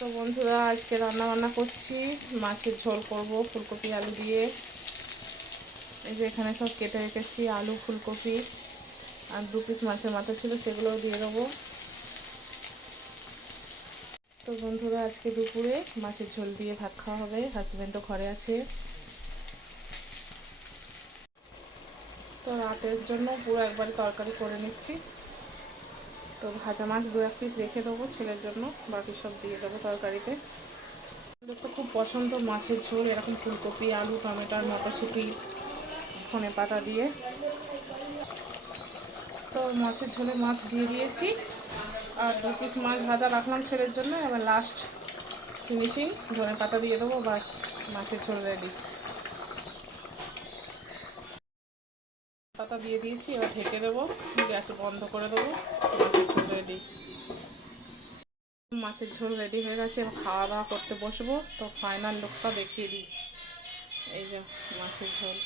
তো বন্ধুরা, আজকে রান্না বান্না করছি, মাছের ঝোল করব ফুলকপি আলু দিয়ে। এই যে এখানে সব কেটে রেখেছি, আলু ফুলকপি আর 2 পিস মাছের মাথা ছিল, সেগুলোও দিয়ে দেবো। তো বন্ধুরা, আজকে দুপুরে মাছের ঝোল দিয়ে ভাত খাওয়া হবে। হাজব্যান্ডও ঘরে আছে। তো রাতের জন্য পুরো একবারে তরকারি করে নিচ্ছি। তো ভাজা মাছ 2-1 পিস রেখে দেবো ছেলের জন্য, বাকি সব দিয়ে দেবো তরকারিতে। তো খুব পছন্দ মাছের ঝোল, এরকম ফুলকপি আলু টমেটো মটরশুঁটি ধনে পাতা দিয়ে। তো মাছের ঝোলে মাছ দিয়ে দিয়েছি, আর 2 পিস মাছ ভাজা রাখলাম ছেলের জন্য। এবার লাস্ট ফিনিশিং ধনে পাতা দিয়ে দেবো, বাস মাছের ঝোল রেডি। পাতা দিয়ে দিয়েছি, এবার ঢেকে দেবো, গ্যাস বন্ধ করে দেবো। মাছের ঝোল রেডি। মাছের ঝোল রেডি হয়ে গেছে, এবার খাওয়া দাওয়া করতে বসবো। তো ফাইনাল লুকটা দেখিয়ে দিই। এই যে মাছের ঝোল।